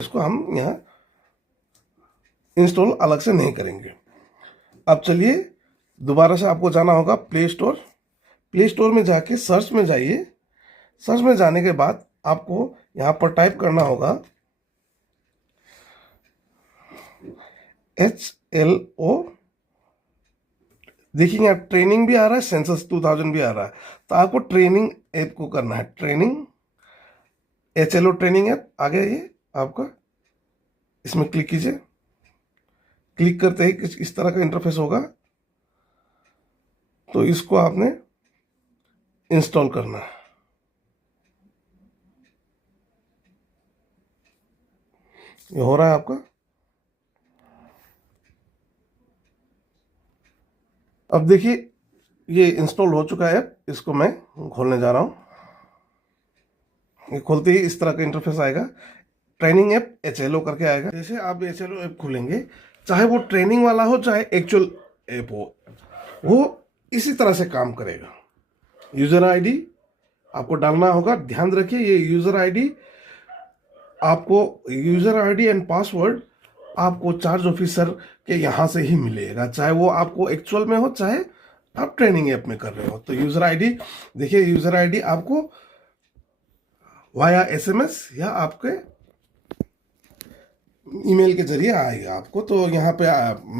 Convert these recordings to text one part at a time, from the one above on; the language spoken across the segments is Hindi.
इसको हम यहाँ इंस्टॉल अलग से नहीं करेंगे। अब चलिए दोबारा से आपको जाना होगा प्ले स्टोर। प्ले स्टोर में जाके सर्च में जाइए। सर्च में जाने के बाद आपको यहाँ पर टाइप करना होगा HLO। देखिए आप ट्रेनिंग भी आ रहा है, सेंसस 2000 भी आ रहा है, तो आपको ट्रेनिंग ऐप को करना है। ट्रेनिंग HLO ट्रेनिंग ऐप आ गया ये आपका, इसमें क्लिक कीजिए। क्लिक करते ही इस तरह का इंटरफेस होगा, तो इसको आपने इंस्टॉल करना है। ये हो रहा है आपका। अब देखिए ये इंस्टॉल हो चुका है। इसको मैं खोलने जा रहा हूँ। ये खोलते ही इस तरह का इंटरफेस आएगा। ट्रेनिंग ऐप HLO करके आएगा। जैसे आप HLO ऐप खोलेंगे, चाहे वो ट्रेनिंग वाला हो चाहे एक्चुअल ऐप हो, वो इसी तरह से काम करेगा। यूजर आईडी आपको डालना होगा। ध्यान रखिए ये यूजर आईडी एंड पासवर्ड आपको चार्ज ऑफिसर के यहाँ से ही मिलेगा, चाहे वो आपको एक्चुअल में हो चाहे आप ट्रेनिंग ऐप में कर रहे हो। तो यूजर आईडी देखिए, यूजर आईडी आपको वाया SMS या आपके ईमेल के जरिए आएगा आपको। तो यहाँ पे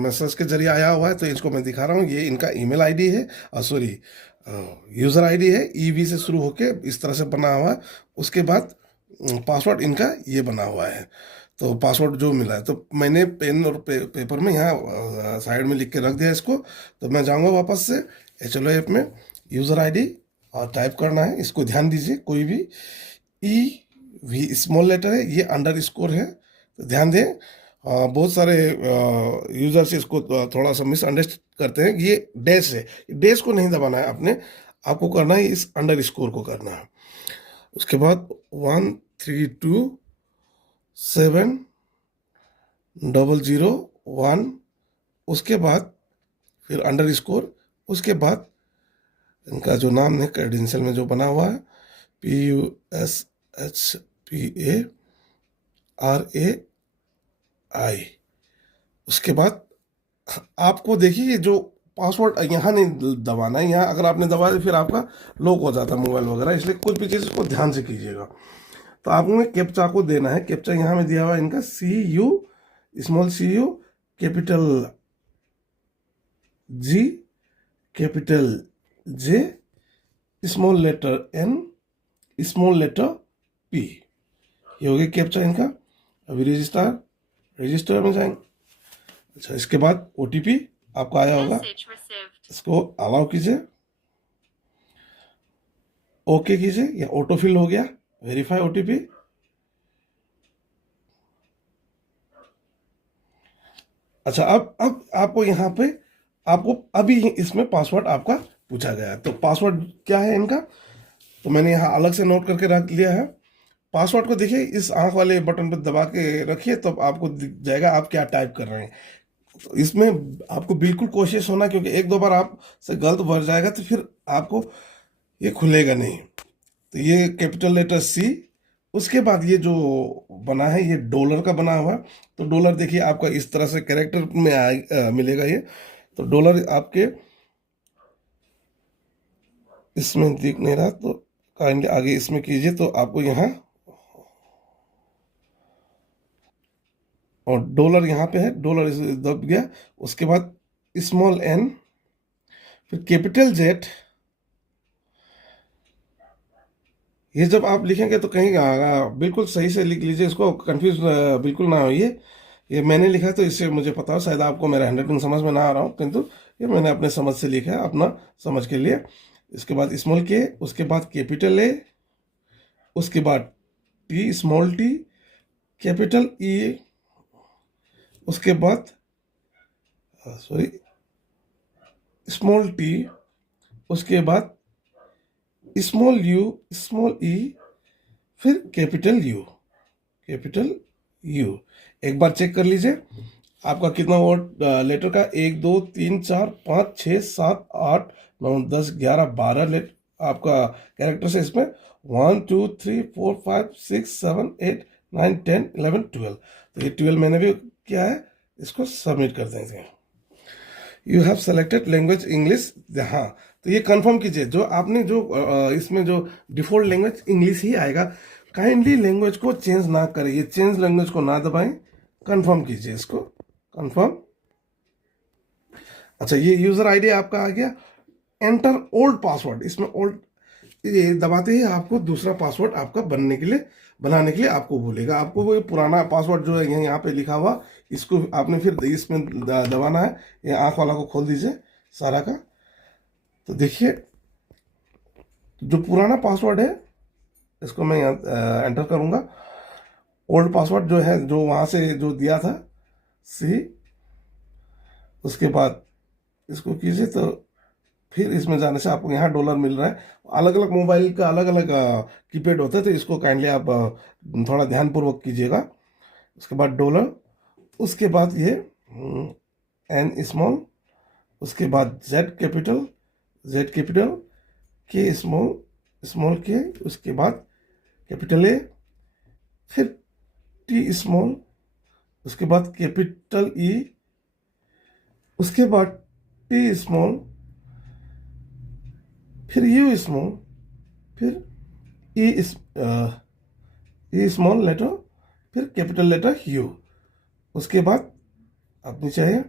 मैसेज के जरिए आया हुआ है, तो इसको मैं दिखा रहा हूँ। ये इनका ईमेल आईडी है, सॉरी यूज़र आईडी है। EV से शुरू होके इस तरह से बना हुआ है। उसके बाद पासवर्ड इनका ये बना हुआ है। तो पासवर्ड जो मिला है, तो मैंने पेन और पेपर में यहाँ साइड में लिख के रख दिया इसको। तो मैं जाऊँगा वापस से HLO ऐप में। यूज़र आईडी और टाइप करना है। इसको ध्यान दीजिए, कोई भी EV स्मॉल लेटर है, ये अंडरस्कोर है, तो ध्यान दें। बहुत सारे यूजर्स इसको थोड़ा सा मिसअंडरस्टैंड करते हैं। ये डैश है, डैश को नहीं दबाना है आपको करना है इस अंडरस्कोर को करना है। उसके बाद 13270001, उसके बाद फिर अंडरस्कोर, उसके बाद इनका जो नाम है क्रेडेंशियल में जो बना हुआ है PUSHPARAI। उसके बाद आपको देखिए जो पासवर्ड यहाँ नहीं दबाना है। यहाँ अगर आपने दबाया फिर आपका लॉक हो जाता है मोबाइल वगैरह, इसलिए कुछ भी चीज़ को ध्यान से कीजिएगा। तो आपने कैप्चा को देना है। कैप्चा यहाँ में दिया हुआ है इनका CU small CU capital G capital J small letter N small letter P। ये हो गया कैप्चा इनका। अभी रजिस्टर में जाएंगे। अच्छा, इसके बाद OTP आपका आया होगा, इसको अलाउ कीजिए, ओके कीजिए। या ऑटोफिल हो गया, वेरीफाई OTP। अच्छा, अब आपको यहाँ पे आपको अभी इसमें पासवर्ड आपका पूछा गया है। तो पासवर्ड क्या है इनका, तो मैंने यहाँ अलग से नोट करके रख लिया है। पासवर्ड को देखिए इस आंख वाले बटन पर दबा के रखिए, तो आपको दिख जाएगा आप क्या टाइप कर रहे हैं। तो इसमें आपको बिल्कुल कोशिश होना, क्योंकि एक दो बार आप से गलत भर जाएगा तो फिर आपको ये खुलेगा नहीं। तो ये कैपिटल लेटर C, उसके बाद ये जो बना है ये डॉलर का बना हुआ है। तो डॉलर देखिए आपका इस तरह से कैरेक्टर में मिलेगा ये। तो डॉलर आपके इसमें दिख नहीं रहा, तो काइंडली आगे इसमें कीजिए, तो आपको यहाँ और डॉलर यहाँ पे है, डॉलर दब गया। उसके बाद स्मॉल n, फिर कैपिटल Z। ये जब आप लिखेंगे तो कहीं बिल्कुल सही से लिख लीजिए, इसको कंफ्यूज बिल्कुल ना होइए। ये मैंने लिखा है तो इससे मुझे पता हो, शायद आपको मेरा हैंडराइटिंग समझ में ना आ रहा हो, किंतु ये मैंने अपने समझ से लिखा है, अपना समझ के लिए। इसके बाद स्मॉल K, उसके बाद कैपिटल A, उसके बाद T small T capital E, उसके बाद सॉरी स्मॉल T, उसके बाद स्मॉल U स्मॉल E, फिर कैपिटल U। एक बार चेक कर लीजिए आपका कितना वर्ड लेटर का, 1 2 3 4 5 6 7 8 9 10 11 12 आपका कैरेक्टर है इसमें। 1 2 3 4 5 6 7 8 9, 10, 11, 12। तो ये 12 मैंने भी किया है, इसको सबमिट कर देंगे। You have selected language English. हाँ, तो ये कंफर्म कीजिए, जो आपने जो इसमें जो डिफॉल्ट लैंग्वेज इंग्लिश ही आएगा, काइंडली लैंग्वेज को चेंज ना करें, ये चेंज लैंग्वेज को ना दबाएं, कंफर्म कीजिए इसको, कंफर्म। अच्छा, ये यूजर आईडी आपका आ गया। एंटर ओल्ड पासवर्ड, इसमें ओल्ड ये दबाते ही आपको दूसरा पासवर्ड आपका बनाने के लिए आपको बोलेगा। आपको वो पुराना पासवर्ड जो है यहाँ पे लिखा हुआ, इसको आपने फिर इसमें दबाना है। ये आंख वाला को खोल दीजिए सारा का, तो देखिए जो पुराना पासवर्ड है इसको मैं यहाँ एंटर करूँगा। ओल्ड पासवर्ड जो है, जो वहाँ से जो दिया था सी, उसके बाद इसको कीजिए, तो फिर इसमें जाने से आपको यहाँ डॉलर मिल रहा है। अलग अलग मोबाइल का अलग अलग कीपैड होता है, तो इसको काइंडली आप थोड़ा ध्यानपूर्वक कीजिएगा। उसके बाद डॉलर, उसके बाद ये एन स्मॉल, उसके बाद जेड कैपिटल, के स्मॉल के, उसके बाद कैपिटल ए, फिर टी स्मॉल, उसके बाद कैपिटल ई, उसके बाद टी स्मॉल, फिर यू स्मॉल, फिर ई स्मॉल लेटर, फिर कैपिटल लेटर यू। उसके बाद अपनी चाहिए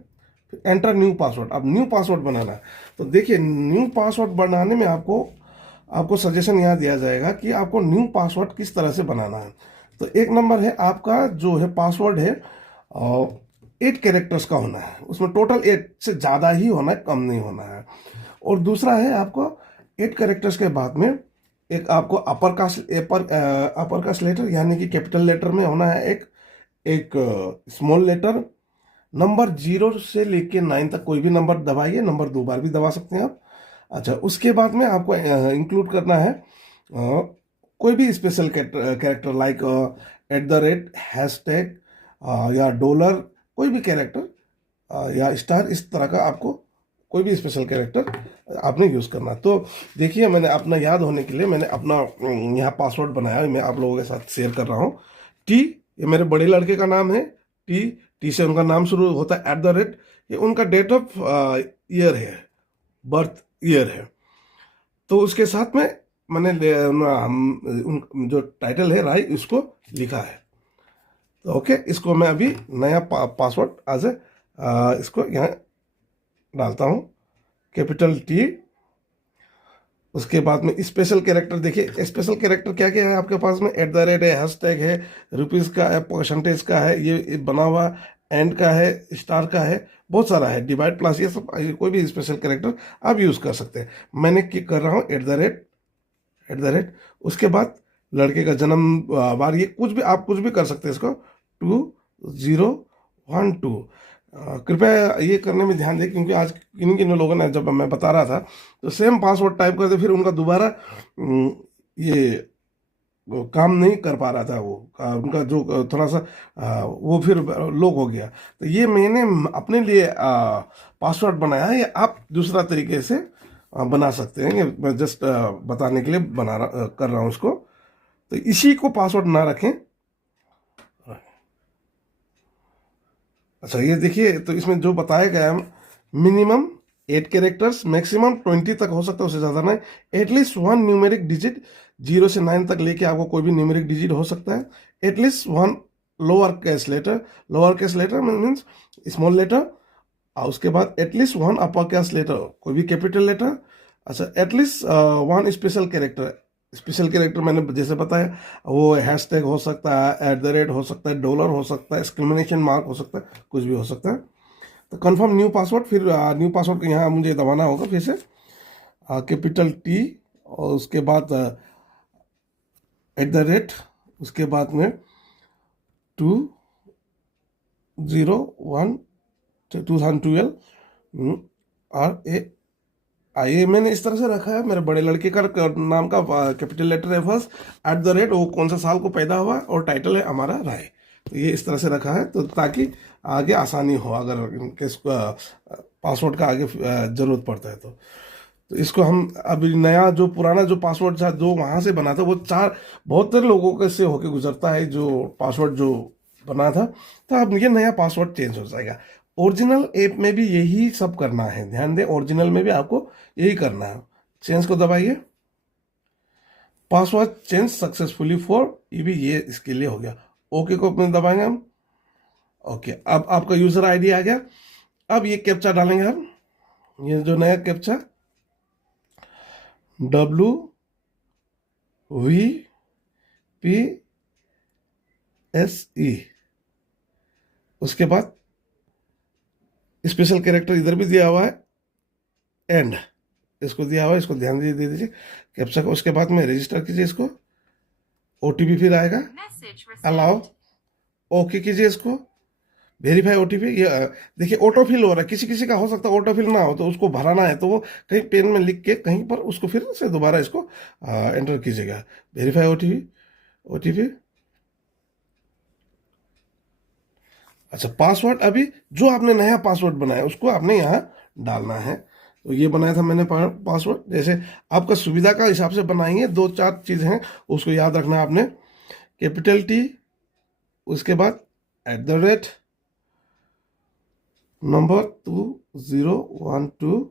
फिर एंटर न्यू पासवर्ड। अब न्यू पासवर्ड बनाना है, तो देखिए न्यू पासवर्ड बनाने में आपको सजेशन यहाँ दिया जाएगा कि आपको न्यू पासवर्ड किस तरह से बनाना है। तो एक नंबर है, आपका जो है पासवर्ड है 8 कैरेक्टर्स का होना है, उसमें टोटल 8 से ज़्यादा ही होना है, कम नहीं होना है। और दूसरा है, आपको 8 कैरेक्टर्स के बाद में एक आपको अपर कास्ट लेटर यानी कि कैपिटल लेटर में होना है, एक स्मॉल लेटर। नंबर 0 से लेके 9 तक कोई भी नंबर दबाइए, नंबर 2 बार भी दबा सकते हैं आप। अच्छा, उसके बाद में आपको इंक्लूड करना है कोई भी स्पेशल कैरेक्टर, लाइक @ हैशटैग या डॉलर, कोई भी कैरेक्टर या स्टार, इस तरह का आपको कोई भी स्पेशल कैरेक्टर आपने यूज़ करना। तो देखिए, मैंने अपना याद होने के लिए मैंने अपना यहाँ पासवर्ड बनाया, मैं आप लोगों के साथ शेयर कर रहा हूँ। टी, ये मेरे बड़े लड़के का नाम है, टी से उनका नाम शुरू होता है, @ ये उनका डेट ऑफ ईयर है, बर्थ ईयर है। तो उसके साथ में मैंने जो टाइटल है राय, इसको लिखा है। तो ओके, इसको मैं अभी नया पासवर्ड इसको यहाँ डालता हूँ, कैपिटल टी। उसके बाद में स्पेशल कैरेक्टर, देखिए स्पेशल कैरेक्टर क्या क्या है आपके पास में, @ है, हैशटैग है, रुपीज़ का है, परसेंटेज का है, ये बना हुआ, एंड का है, स्टार का है, बहुत सारा है, डिवाइड प्लस, ये सब कोई भी स्पेशल कैरेक्टर आप यूज़ कर सकते हैं। मैंने कर रहा हूँ @ उसके बाद लड़के का जन्म बार, ये कुछ भी कर सकते हैं इसको, 2012। कृपया ये करने में ध्यान दें, क्योंकि आज किन लोगों ने, जब मैं बता रहा था, तो सेम पासवर्ड टाइप करते, फिर उनका दोबारा ये वो काम नहीं कर पा रहा था, वो उनका जो थोड़ा सा वो फिर लॉक हो गया। तो ये मैंने अपने लिए पासवर्ड बनाया है, ये आप दूसरा तरीके से बना सकते हैं। ये मैं जस्ट बताने के लिए कर रहा हूँ उसको। तो इसी को पासवर्ड ना रखें। अच्छा, ये देखिए, तो इसमें जो बताया गया है, मिनिमम 8 कैरेक्टर्स, मैक्सिमम 20 तक हो सकता है, उससे ज़्यादा नहीं। एटलीस्ट 1 न्यूमेरिक डिजिट, 0 से 9 तक लेके आपको कोई भी न्यूमेरिक डिजिट हो सकता है। At least 1 lower case letter means small letter, और उसके बाद एटलीस्ट 1 अपर केस लेटर, कोई भी कैपिटल लेटर। अच्छा, एटलीस्ट 1 स्पेशल कैरेक्टर मैंने जैसे बताया, वो हैशटैग हो सकता है, @ हो सकता है, डॉलर हो सकता है, एक्सक्लेमेशन मार्क हो सकता है, कुछ भी हो सकता है। तो कंफर्म न्यू पासवर्ड, फिर न्यू पासवर्ड यहाँ मुझे दबाना होगा फिर से, कैपिटल टी, और उसके बाद @ उसके बाद में 2012 और ये मैंने इस तरह से रखा है। मेरे बड़े लड़के का नाम का कैपिटल लेटर है फर्स्ट, @ वो कौन सा साल को पैदा हुआ, और टाइटल है हमारा राय। तो ये इस तरह से रखा है, तो ताकि आगे आसानी हो, अगर इनकेस पासवर्ड का आगे ज़रूरत पड़ता है तो। तो इसको हम अभी नया जो पुराना जो पासवर्ड था जो वहां से बना था वो चार बहुत सारे लोगों के से होके गुजरता है जो पासवर्ड जो बना था। तो अब ये नया पासवर्ड चेंज हो जाएगा। ओरिजिनल ऐप में भी यही सब करना है, ध्यान दें, ओरिजिनल में भी आपको यही करना है। चेंज को दबाइए, पासवर्ड चेंज सक्सेसफुली फॉर, ये भी ये इसके लिए हो गया। ओके को अपने दबाएंगे हम। ओके, अब आपका यूजर आईडी आ गया। अब ये कैप्चा डालेंगे हम, ये जो नया कैप्चा WVPSE, उसके बाद स्पेशल कैरेक्टर इधर भी दिया हुआ है, एंड इसको दिया हुआ है, इसको ध्यान दे दीजिए कैप्चा को। उसके बाद में रजिस्टर कीजिए इसको, ओटीपी फिर आएगा, अलाउ, ओके कीजिए इसको, वेरीफाई ओटीपी। ये देखिए ऑटो फिल हो रहा है, किसी किसी का हो सकता है ऑटो फिल ना हो, तो उसको भराना है तो वो कहीं पेन में लिख के कहीं पर उसको फिर से दोबारा इसको एंटर कीजिएगा। Verify OTP, OTP. अच्छा, पासवर्ड अभी जो आपने नया पासवर्ड बनाया उसको आपने यहाँ डालना है। तो ये बनाया था मैंने पासवर्ड, जैसे आपका सुविधा का हिसाब से बनाएंगे। दो चार चीज़ हैं उसको याद रखना है आपने, कैपिटल टी, उसके बाद @ नंबर 2012,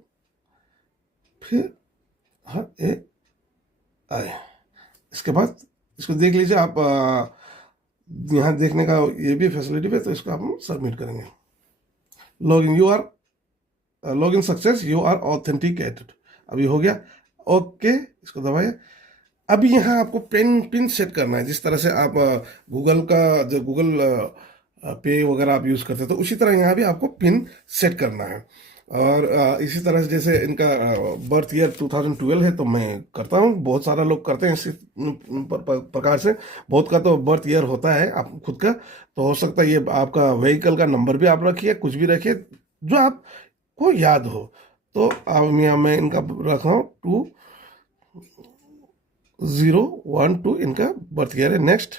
फिर हर ए आई। इसके बाद इसको देख लीजिए आप, यहाँ देखने का ये भी फैसिलिटी है, तो इसको आप सबमिट करेंगे। Login, you are login success, you are authenticated, अभी हो गया। ओके, इसको दबाइए। अभी यहाँ आपको पिन सेट करना है, जिस तरह से आप गूगल का जो गूगल पे वगैरह आप यूज़ करते हैं, तो उसी तरह यहाँ भी आपको पिन सेट करना है। और इसी तरह से जैसे इनका बर्थ ईयर 2012 है, तो मैं करता हूँ, बहुत सारा लोग करते हैं इसी प्रकार से। बहुत का तो बर्थ ईयर होता है आप खुद का, तो हो सकता है ये आपका व्हीकल का नंबर भी आप रखिए, कुछ भी रखिए जो आपको याद हो। तो अब यहाँ मैं इनका रख रहा हूँ 2012 इनका बर्थ ईयर है। नेक्स्ट,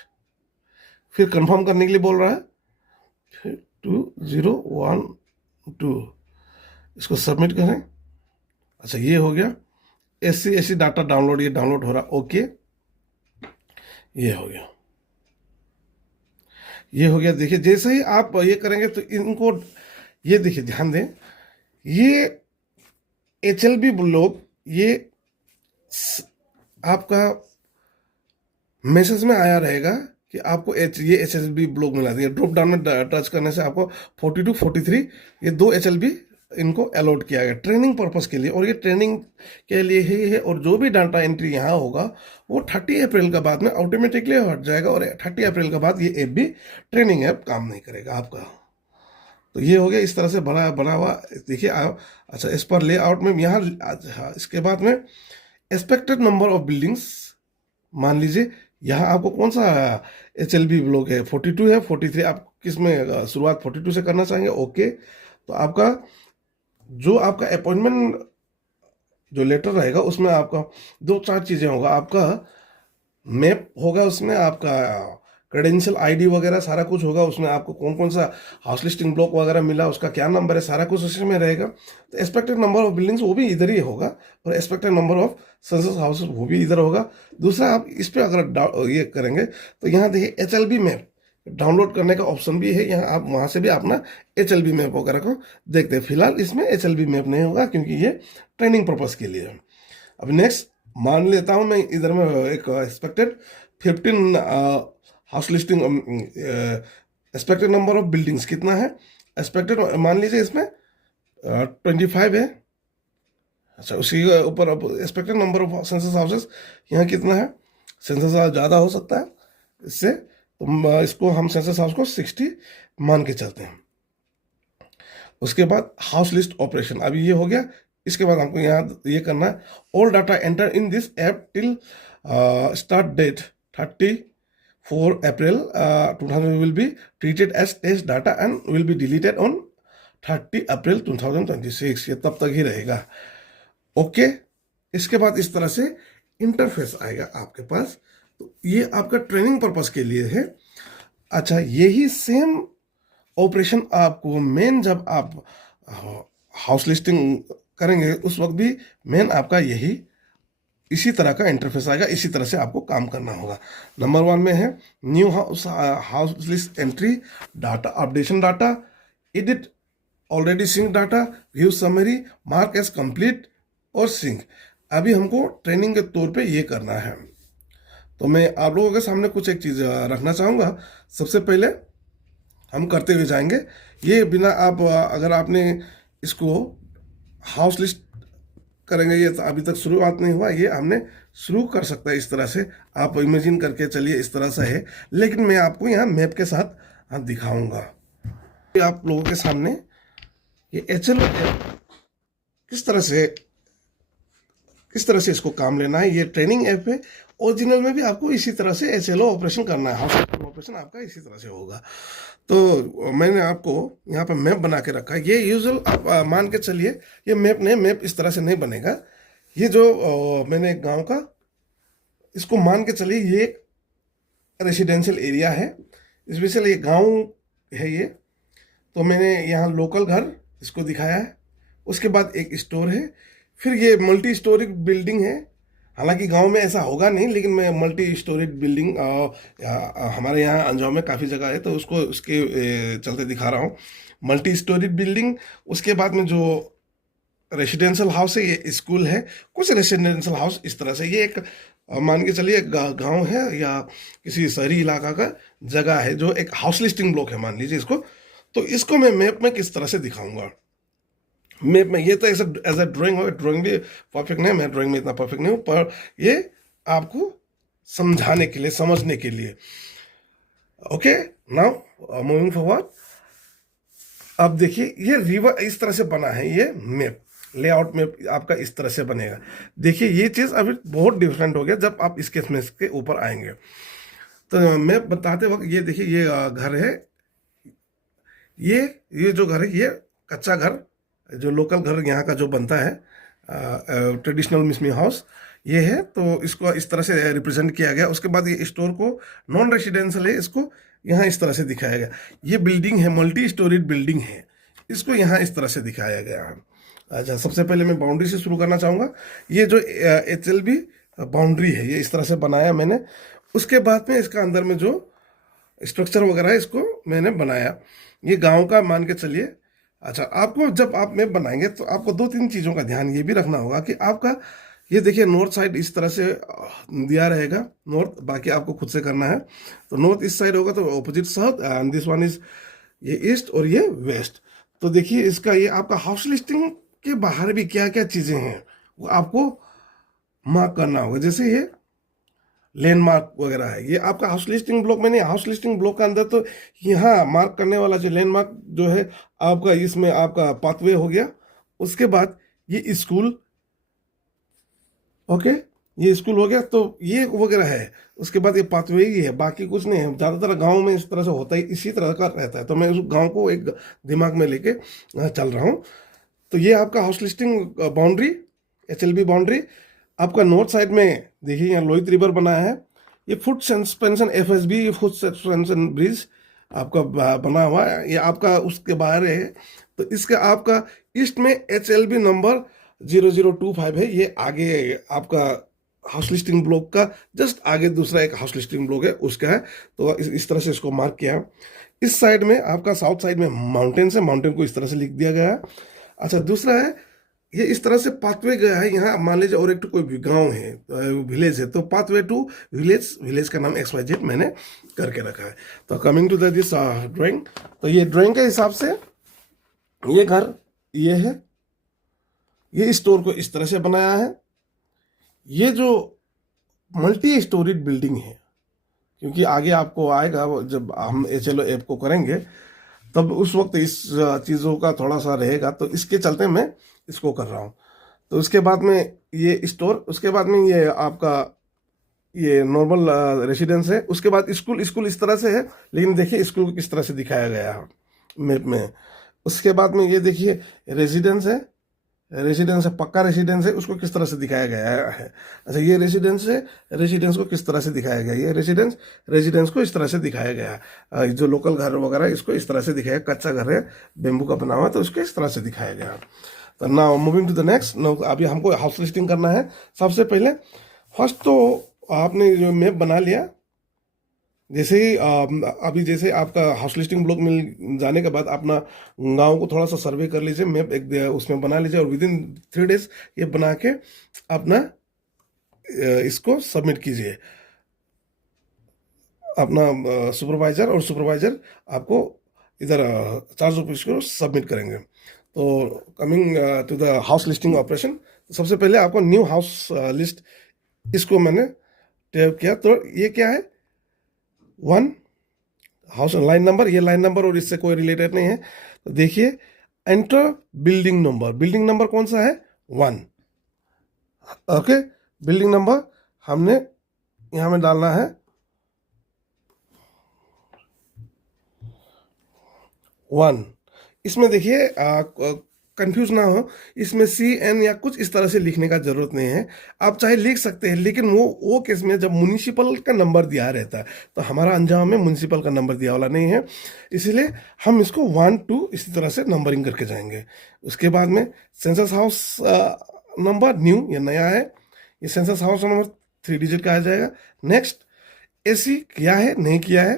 फिर कंफर्म करने के लिए बोल रहा है, फिर 2012, इसको सबमिट करें। अच्छा, ये हो गया। SC डाटा डाउनलोड, ये डाउनलोड हो रहा, ओके, ये हो गया, ये हो गया। देखिए जैसे ही आप ये करेंगे तो इनको, ये देखिए ध्यान दें, ये HLB ब्लॉग, ये आपका मैसेज में आया रहेगा कि आपको ये HLB ब्लॉग मिला दिया। ड्रॉप डाउन में टच करने से आपको 42 43 ये 2 HLB इनको अलॉट किया गया ट्रेनिंग पर्पस के लिए, और ये ट्रेनिंग के लिए ही है। और जो भी डाटा एंट्री यहाँ होगा वो 30 अप्रैल के बाद में ऑटोमेटिकली हट जाएगा, और 30 अप्रैल के बाद ये ऐप भी, ट्रेनिंग ऐप काम नहीं करेगा आपका। तो ये हो गया इस तरह से बना बना हुआ, देखिए आप। अच्छा, इस पर लेआउट में यहाँ, हाँ, इसके बाद में एक्सपेक्टेड नंबर ऑफ बिल्डिंग्स, मान लीजिए यहाँ आपको कौन सा HLB ब्लॉक है, 42 है, 43, आप किस में शुरुआत 42 से करना चाहेंगे, ओके। तो आपका जो आपका अपॉइंटमेंट जो लेटर रहेगा उसमें आपका 2 4 चीज़ें होगा, आपका मैप होगा, उसमें आपका क्रेडेंशियल आईडी वगैरह सारा कुछ होगा, उसमें आपको कौन कौन सा हाउस लिस्टिंग ब्लॉक वगैरह मिला, उसका क्या नंबर है, सारा कुछ उसी में रहेगा। तो एक्सपेक्टेड नंबर ऑफ बिल्डिंग्स वो भी इधर ही होगा, और expected number of census houses वो भी इधर होगा। दूसरा, आप इस पर अगर ये करेंगे तो यहाँ देखिए HLB मैप डाउनलोड करने का ऑप्शन भी है, यहाँ आप वहाँ से भी अपना HLB मैप वगैरह को देखते हैं। फिलहाल इसमें HLB मैप नहीं होगा क्योंकि ये ट्रेनिंग पर्पज़ के लिए है। अब नेक्स्ट, मान लेता हूँ मैं इधर में एक expected 15 house listing, expected number of buildings कितना है, एक्सपेक्टेड मान लीजिए इसमें 25 है। अच्छा, उसी के ऊपर अब expected number of census houses यहाँ कितना है, सेंसस हाउस ज़्यादा हो सकता है इससे, तो इसको हम सेंसस हाउस को 60 मान के चलते हैं। उसके बाद हाउस लिस्ट ऑपरेशन, अभी ये हो गया। इसके बाद हमको यहाँ ये करना है, all data enter in this app till start date 34 April 2000 will be treated as test data and will be deleted on 30 April 2026, ये तब तक ही रहेगा, ओके। इसके बाद इस तरह से इंटरफेस आएगा आपके पास। तो ये आपका ट्रेनिंग पर्पस के लिए है। अच्छा, यही सेम ऑपरेशन आपको मेन जब आप हाउस लिस्टिंग करेंगे उस वक्त भी मेन आपका यही इसी तरह का इंटरफेस आएगा, इसी तरह से आपको काम करना होगा। नंबर 1 में है new house list entry, data updation, data edit already sync data, view summary, mark as complete और सिंक। अभी हमको ट्रेनिंग के तौर पे ये करना है। तो मैं आप लोगों के सामने कुछ एक चीज़ रखना चाहूँगा। सबसे पहले हम करते हुए जाएंगे, ये बिना आप अगर आपने इसको हाउस लिस्ट करेंगे, ये तो अभी तक शुरुआत नहीं हुआ, ये हमने शुरू कर सकता है इस तरह से। आप इमेजिन करके चलिए इस तरह से है, लेकिन मैं आपको यहाँ मैप के साथ दिखाऊंगा। आप लोगों के सामने ये HLO किस तरह से इसको काम लेना है। ये ट्रेनिंग ऐप है, ओरिजिनल में भी आपको इसी तरह से HLO ऑपरेशन करना है, हाउस ऑपरेशन आपका इसी तरह से होगा। तो मैंने आपको यहाँ पे मैप बना के रखा है। ये यूजुअल आप मान के चलिए ये मैप नहीं, मैप इस तरह से नहीं बनेगा। ये जो मैंने गांव का इसको मान के चलिए, ये रेसिडेंशियल एरिया है, स्पेशली ये गांव है ये। तो मैंने यहाँ लोकल घर इसको दिखाया है, उसके बाद एक स्टोर है, फिर ये मल्टी स्टोरिक बिल्डिंग है। हालांकि गांव में ऐसा होगा नहीं, लेकिन मैं मल्टी स्टोरिक बिल्डिंग हमारे यहाँ अंजाव में काफ़ी जगह है, तो उसको उसके चलते दिखा रहा हूँ। मल्टी स्टोरिक बिल्डिंग, उसके बाद में जो रेसिडेंशियल हाउस है, ये स्कूल है, कुछ रेसिडेंशियल हाउस इस तरह से। ये एक मान के चलिए गांव है या किसी शहरी इलाका का जगह है, जो एक हाउस लिस्टिंग ब्लॉक है मान लीजिए इसको। तो इसको मैं मैप में किस तरह से दिखाऊंगा, मैप में। ये तो एज अ ड्राइंग होगा, ड्राइंग भी परफेक्ट नहीं, मैं ड्राइंग में इतना परफेक्ट नहीं हूँ, पर ये आपको समझाने के लिए, समझने के लिए। Okay, now moving forward. अब देखिए ये रिवर इस तरह से बना है, ये मैप लेआउट में आपका इस तरह से बनेगा। देखिए ये चीज़ अभी बहुत डिफरेंट हो गया जब आप इसके मैप के ऊपर आएंगे। तो मैप बताते वक्त ये देखिए, ये घर है, ये जो घर है, ये कच्चा घर, जो लोकल घर यहाँ का जो बनता है ट्रेडिशनल मिसमी हाउस, ये है। तो इसको इस तरह से रिप्रेजेंट किया गया। उसके बाद ये स्टोर को नॉन रेसिडेंशियल है, इसको यहाँ इस तरह से दिखाया गया। ये बिल्डिंग है, मल्टी स्टोरीड बिल्डिंग है, इसको यहाँ इस तरह से दिखाया गया है। अच्छा, सबसे पहले मैं बाउंड्री से शुरू करना चाहूँगा। ये जो HLB बाउंड्री है, ये इस तरह से बनाया मैंने। उसके बाद में इसका अंदर में जो स्ट्रक्चर वगैरह है, इसको मैंने बनाया। ये गांव का मान के चलिए। अच्छा, आपको जब आप मैप बनाएंगे तो आपको 2-3 चीज़ों का ध्यान ये भी रखना होगा कि आपका ये देखिए नॉर्थ साइड इस तरह से दिया रहेगा, नॉर्थ, बाकी आपको खुद से करना है। तो नॉर्थ इस साइड होगा तो opposite south, and this one is ये ईस्ट और ये वेस्ट। तो देखिए इसका ये आपका हाउस लिस्टिंग के बाहर भी क्या क्या चीज़ें हैं वो आपको मार्क करना होगा। जैसे ये लैंडमार्क वगैरह है, ये आपका हाउस लिस्टिंग ब्लॉक में नहीं, हाउस लिस्टिंग ब्लॉक के अंदर तो यहाँ मार्क करने वाला जो लैंडमार्क जो है आपका, इसमें आपका पाथवे हो गया। उसके बाद ये स्कूल, ओके, ये स्कूल हो गया, तो ये वगैरह है। उसके बाद ये पाथवे ही है, बाकी कुछ नहीं है। ज़्यादातर गांव में इस तरह से होता है, इसी तरह का रहता है। तो मैं उस गांव को एक दिमाग में लेके चल रहा हूँ। तो ये आपका house listing boundary, HLB boundary. आपका नॉर्थ साइड में देखिए यहाँ लोहित रिवर बनाया है। ये foot suspension FSB foot suspension bridge आपका बना हुआ है, ये आपका उसके बाहर है। तो इसका आपका ईस्ट में HLB नंबर 0025 है। ये आगे आपका हाउस लिस्टिंग ब्लॉक का जस्ट आगे दूसरा एक हाउस लिस्टिंग ब्लॉक है, उसका है। तो इस तरह से इसको मार्क किया। इस साइड में आपका साउथ साइड में माउंटेन्स है, माउंटेन को इस तरह से लिख दिया गया है। अच्छा, दूसरा है ये इस तरह से पाथवे गया है। यहाँ मान लीजिए और एक तो कोई गांव है, विलेज है, तो पाथवे टू विलेज, विलेज का नाम XYZ मैंने करके रखा है। तो कमिंग टू दिस ड्राइंग, तो ये ड्राइंग के हिसाब से ये घर ये है, ये स्टोर को इस तरह से बनाया है। ये जो मल्टी स्टोरीड बिल्डिंग है, क्योंकि आगे आपको आएगा जब हम HLO ऐप को करेंगे, तब उस वक्त इस चीज़ों का थोड़ा सा रहेगा, तो इसके चलते मैं इसको कर रहा हूँ। तो उसके बाद में ये स्टोर, उसके बाद में ये आपका ये नॉर्मल रेसिडेंस है। उसके बाद स्कूल, स्कूल इस तरह से है, लेकिन देखिए स्कूल को किस तरह से दिखाया गया है मैप में। उसके बाद में ये देखिए रेसिडेंस है, रेसिडेंस है, पक्का रेसिडेंस है, उसको किस तरह से दिखाया गया है। अच्छा, ये रेसिडेंस है, रेसिडेंस को किस तरह से दिखाया गया है। ये रेसिडेंस, रेसिडेंस को इस तरह से दिखाया गया है। जो लोकल घर वगैरह इसको इस तरह से दिखाया, कच्चा घर है बेम्बू का बना हुआ, तो उसको इस तरह से दिखाया गया। तो now moving to the next. अभी हमको हाउस लिस्टिंग करना है। सबसे पहले फर्स्ट तो आपने जो मैप बना लिया, जैसे ही अभी जैसे आपका हाउस लिस्टिंग ब्लॉक मिल जाने के बाद अपना गांव को थोड़ा सा सर्वे कर लीजिए, मैप एक उसमें बना लीजिए, और विद इन 3 डेज ये बना के अपना इसको सबमिट कीजिए अपना सुपरवाइजर, और सुपरवाइजर आपको इधर चार्ज ऑफिस को सबमिट करेंगे। तो coming to the house listing operation, सबसे पहले आपको न्यू हाउस लिस्ट, इसको मैंने टैप किया। तो ये क्या है, 1 हाउस लाइन नंबर, ये लाइन नंबर और इससे कोई रिलेटेड नहीं है। तो देखिए, enter building number, building number कौन सा है, 1। ओके, बिल्डिंग नंबर हमने यहाँ में डालना है 1। इसमें देखिए कंफ्यूज ना हो, इसमें CN या कुछ इस तरह से लिखने का जरूरत नहीं है। आप चाहे लिख सकते हैं, लेकिन वो केस में जब म्युनिसिपल का नंबर दिया रहता है, तो हमारा अंजाम में म्युनिसिपल का नंबर दिया वाला नहीं है, इसलिए हम इसको 1 2 इसी तरह से नंबरिंग करके जाएंगे। उसके बाद में सेंसस हाउस नंबर न्यू, ये नया है, ये सेंसस हाउस नंबर 3 डिजिट का आ जाएगा। नेक्स्ट, AC किया है नहीं किया है,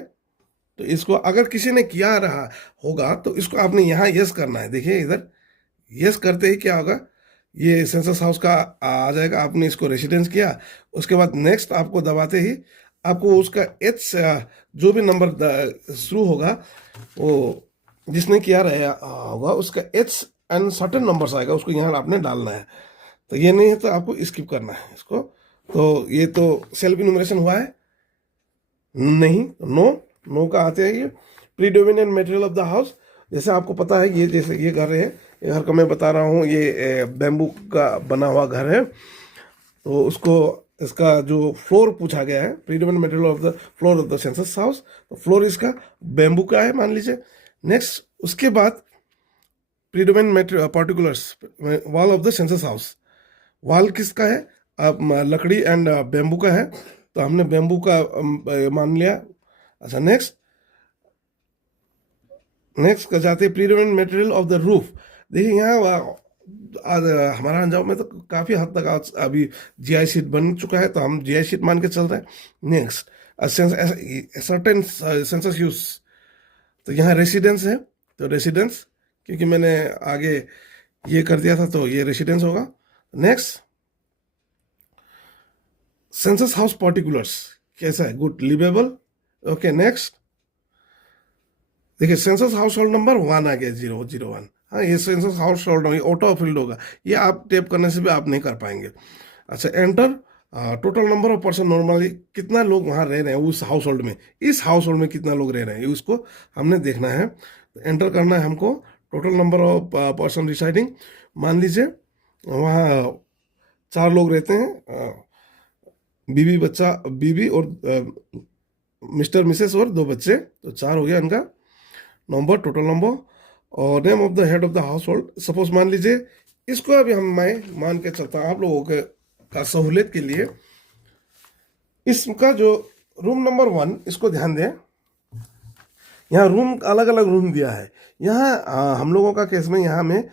तो इसको अगर किसी ने किया रहा होगा तो इसको आपने यहाँ यस करना है। देखिए इधर यस करते ही क्या होगा, ये सेंसस हाउस का आ जाएगा, आपने इसको रेसिडेंस किया। उसके बाद नेक्स्ट आपको दबाते ही आपको उसका एच, जो भी नंबर शुरू होगा, वो जिसने किया रहा होगा उसका एच एंड सर्टेन नंबर्स आएगा, उसको यहाँ आपने डालना है। तो ये नहीं है तो आपको स्किप करना है इसको। तो ये तो सेल्फ इन्यूमरेशन हुआ है, नहीं, नो, नो का आते हैं ये predominant material of the house. जैसे आपको पता है, ये जैसे ये घर है, ये घर का मैं बता रहा हूँ, ये बैम्बू का बना हुआ घर है। तो उसको इसका जो फ्लोर पूछा गया है, predominant material of the floor of the census house, तो फ्लोर इसका बैम्बू का है मान लीजिए। नेक्स्ट, उसके बाद predominant material particulars, wall of the census house, wall किसका है, अब लकड़ी एंड बैम्बू का है, तो हमने बैम्बू का मान लिया। अच्छा, नेक्स्ट नेक्स्ट का जाते हैं predominant material of the roof. देखिए यहाँ आज हमारा अंजाम में तो काफ़ी हद तक आज अभी GI शीट बन चुका है, तो हम GI शीट मान के चल रहे हैं। नेक्स्ट, सर्टेन सेंसस यूज, तो यहाँ रेसिडेंस है, तो रेसिडेंस, क्योंकि मैंने आगे ये कर दिया था तो ये रेसिडेंस होगा। नेक्स्ट, सेंसस हाउस पर्टिकुलर्स कैसा है, गुड, लिवेबल, ओके। नेक्स्ट, देखिए सेंसस हाउस होल्ड नंबर 1 आ गया, 001। हाँ, ये census house hold number auto field होगा, ये आप टैप करने से भी आप नहीं कर पाएंगे। अच्छा, enter total number of person, normally कितना लोग वहाँ रह रहे हैं उस हाउस होल्ड में, इस हाउस होल्ड में कितना लोग रह रहे हैं, उसको हमने देखना है। एंटर करना है हमको total number of person residing. मान लीजिए वहाँ 4 लोग रहते हैं, बीवी बच्चा, बीवी और मिस्टर मिसेस और 2 बच्चे, तो 4 हो गया इनका नंबर, टोटल नंबर। और name of the head of the house hold, suppose मान लीजिए इसको अभी मैं मान के चलता हूँ आप लोगों के का सहूलियत के लिए, इसका जो रूम नंबर 1, इसको ध्यान दें, यहाँ रूम अलग अलग रूम दिया है। यहाँ हम लोगों का केस में यहाँ में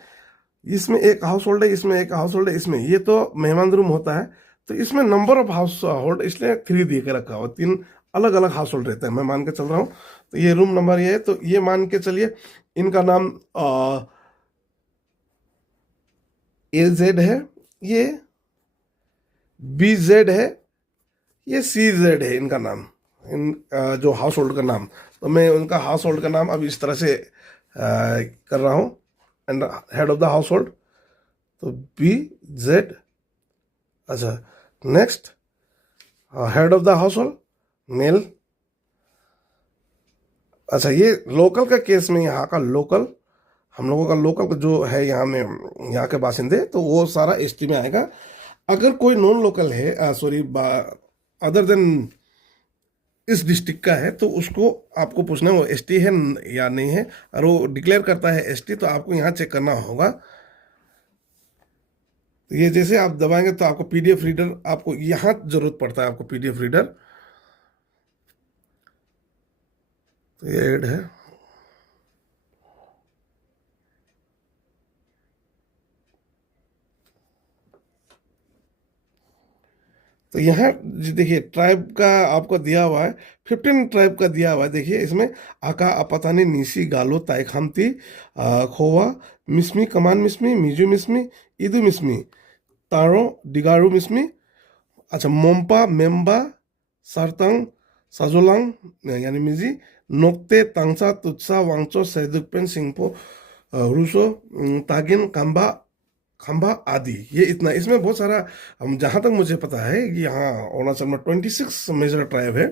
इसमें एक हाउस होल्ड है, इसमें एक हाउस होल्ड है, इसमें ये तो मेहमान रूम होता है, तो इसमें नंबर ऑफ हाउस होल्ड इसलिए 3 दे के रखा हुआ, 3 अलग अलग हाउस होल्ड रहते हैं, मैं मान के चल रहा हूँ। तो ये रूम नंबर ये है, तो ये मान के चलिए इनका नाम AZ है, ये BZ है, ये CZ है, इनका नाम, इन जो हाउस होल्ड का नाम। तो मैं उनका हाउस होल्ड का नाम अब इस तरह से कर रहा हूँ, and head of the household, तो BZ। अच्छा, next, head of the household male. अच्छा, ये लोकल का केस में, यहाँ का लोकल, हम लोगों का लोकल जो है यहाँ में, यहाँ के बासिंदे, तो वो सारा ST में आएगा। अगर कोई नॉन लोकल है, सॉरी, अदर देन इस डिस्ट्रिक्ट का है, तो उसको आपको पूछना है वो ST है या नहीं है, और वो डिक्लेयर करता है ST, तो आपको यहाँ चेक करना होगा। ये जैसे आप दबाएंगे तो आपको PDF रीडर, आपको यहाँ जरूरत पड़ता है, आपको PDF रीडर, तो ये ऐड है। तो यहाँ देखिए ट्राइब का आपको दिया हुआ है, 15 ट्राइब का दिया हुआ है। देखिए इसमें आका, अपतानी, नीसी, गालो, ताइखामती, खोवा, मिस्मी, कमान मिस्मी, मिजू मिस्मी, इदू मिस्मी, तारो, डिगारू मिस्मी, अच्छा मोम्पा, मेम्बा, सारतंग, साजोलांग यानी मिजी, नोक्ते, तांगसा, तुत्सा, वांगचो, सैदुकपेन, सिंगपो, रूसो, तागिन, काम्बा, खंबा आदि। ये इतना, इसमें बहुत सारा, हम जहाँ तक मुझे पता है कि यहाँ अरुणाचल में 26 मेजर ट्राइब है।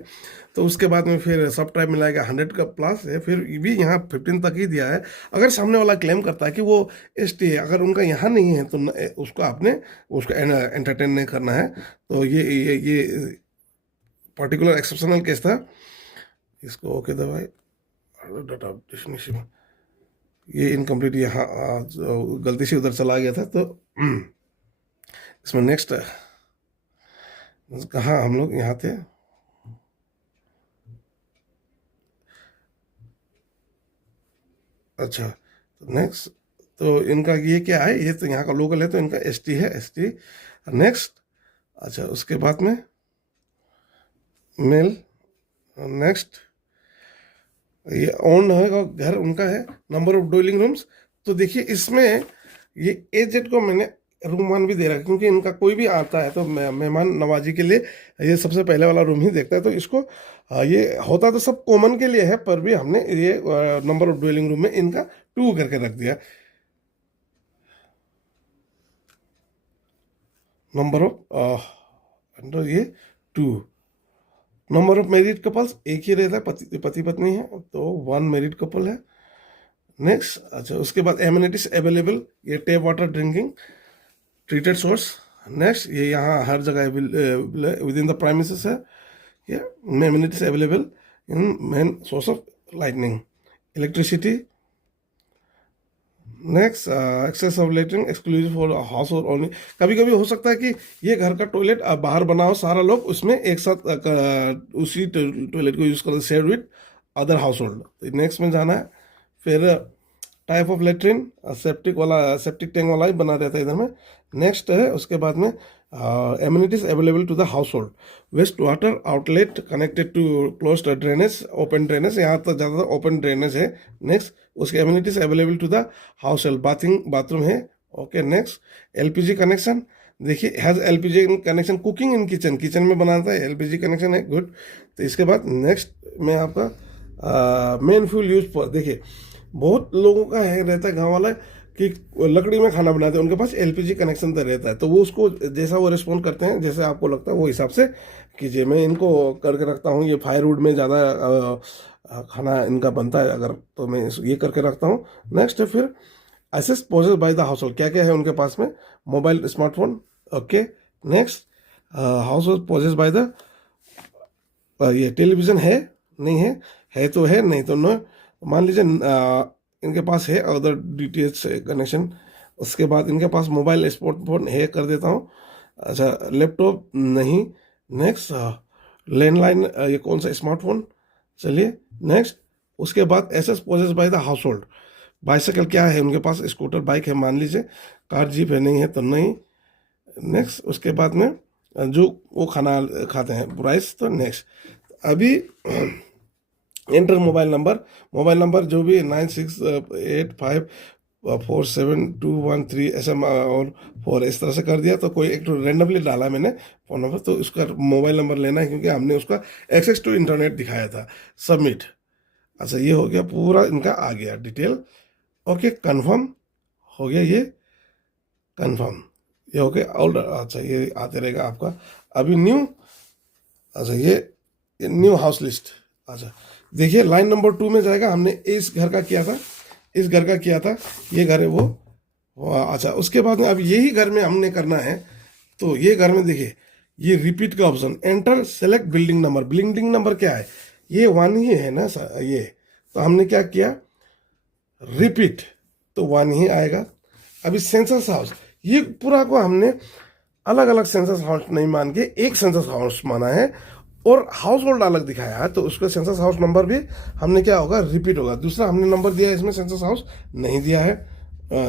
तो उसके बाद में फिर सब ट्राइब मिलाएगा 100 का प्लस है, फिर भी यहाँ 15 तक ही दिया है। अगर सामने वाला क्लेम करता है कि वो एसटी है, अगर उनका यहाँ नहीं है तो उसको आपने उसको एंटरटेन नहीं करना है। तो ये पर्टिकुलर एक्सेप्शनल केस था, इसको ओके दबाए। डाटा डेफिनेशन ये इनकम्प्लीट, यहाँ गलती से उधर चला गया था। तो इसमें नेक्स्ट कहाँ हम लोग यहाँ थे, अच्छा तो नेक्स्ट, तो इनका ये क्या है, ये तो यहाँ का लोकल है तो इनका एसटी है, एसटी। नेक्स्ट, अच्छा उसके बाद में मेल, नेक्स्ट ये ओन है घर उनका है, नंबर ऑफ डोलिंग रूम्स। तो देखिए इसमें ये एजेड को मैंने रूम 1 भी दे रखा है, क्योंकि इनका कोई भी आता है तो मेहमान नवाजी के लिए ये सबसे पहले वाला रूम ही देखता है। तो इसको ये होता तो सब कॉमन के लिए है, पर भी हमने ये नंबर ऑफ डोलिंग रूम में इनका 2 करके रख दिया। नंबर ऑफ अंडर ये 2। नंबर ऑफ मैरिड कपल्स एक ही रहता है, पति पत्नी है तो 1 मैरिड कपल है। नेक्स्ट, अच्छा उसके बाद एमिनिटीज अवेलेबल, ये tape water drinking, treated source. Next, ये यहाँ हर जगह विद इन द प्राइमिसेस है। ये amenities available in main source of lightning, electricity. Next, access of latrine exclusive for household only. कभी कभी हो सकता है कि ये घर का टॉयलेट बाहर बना हो, सारा लोग उसमें एक साथ उसी टॉयलेट को यूज़ करते, share with other house hold. Next में जाना है, फिर टाइप ऑफ लेटरिन, सेप्टिक वाला, सेप्टिक टैंक वाला ही बना रहता है इधर में। नेक्स्ट है उसके बाद में amenities available to the household, waste water outlet connected to closed drainage, open drainage, यहाँ तक ज़्यादातर ओपन ड्रेनेज है। नेक्स्ट, उसके amenities available to the household, bathroom है। ओके, नेक्स्ट एलपीजी कनेक्शन, देखिए has LPG connection, cooking in kitchen, kitchen में बनाता है, एलपीजी कनेक्शन है, गुड। तो इसके बाद नेक्स्ट में आपका मेन फ्यूल यूज पर, देखिए बहुत लोगों का है रहता है गाँव वाला कि लकड़ी में खाना बनाते हैं, उनके पास एलपीजी कनेक्शन तो रहता है, तो वो उसको जैसा वो रिस्पॉन्ड करते हैं, जैसे आपको लगता है वो हिसाब से कीजिए। मैं इनको करके रखता हूँ, ये फायरवुड में ज़्यादा खाना इनका बनता है अगर, तो मैं ये करके रखता हूँ। नेक्स्ट है फिर एसेस possessed by the household, क्या क्या है उनके पास में, mobile, smartphone. Okay, next household possessed by the, ये टेलीविज़न है, नहीं है तो है, नहीं तो नो। मान लीजिए इनके पास है अदर डीटीएच कनेक्शन। उसके बाद इनके पास मोबाइल, स्मार्टफोन है, कर देता हूँ। अच्छा लैपटॉप नहीं। नेक्स्ट, लैंडलाइन, ये कौन सा, स्मार्टफोन, चलिए। नेक्स्ट, उसके बाद एसेस possessed by the household, bicycle क्या है उनके पास, स्कूटर, बाइक है मान लीजिए, कार, जीप है, नहीं है तो नहीं। नेक्स्ट, उसके बाद में जो वो खाना खाते हैं राइस, तो नेक्स्ट अभी एंटर मोबाइल नंबर जो भी 96854721 ऐसा और 4 इस तरह से कर दिया। तो कोई एक तो रेंडमली डाला मैंने फ़ोन नंबर, तो उसका मोबाइल नंबर लेना है क्योंकि हमने उसका एक्सेस टू इंटरनेट दिखाया था। सबमिट, अच्छा ये हो गया, पूरा इनका आ गया डिटेल। ओके, कंफर्म हो गया, ये कंफर्म, ये हो गया ऑल। अच्छा ये आते रहेगा आपका अभी न्यू, अच्छा ये न्यू हाउस लिस्ट। अच्छा देखिए लाइन नंबर 2 में जाएगा, हमने इस घर का किया था, इस घर का किया था, ये घर है वो। अच्छा उसके बाद में अब यही घर में हमने करना है, तो ये घर में देखिए ये रिपीट का option, enter select building number. Building number क्या है, ये 1 ही है ना ये, तो हमने क्या किया, रिपीट, तो 1 ही आएगा। अभी सेंसस हाउस, ये पूरा को हमने अलग अलग सेंसस हाउस नहीं मान के एक सेंसस हाउस माना है, और हाउस होल्ड अलग दिखाया है, तो उसका सेंसस हाउस नंबर भी हमने क्या होगा, रिपीट होगा। दूसरा हमने नंबर दिया है, इसमें सेंसस हाउस नहीं दिया है।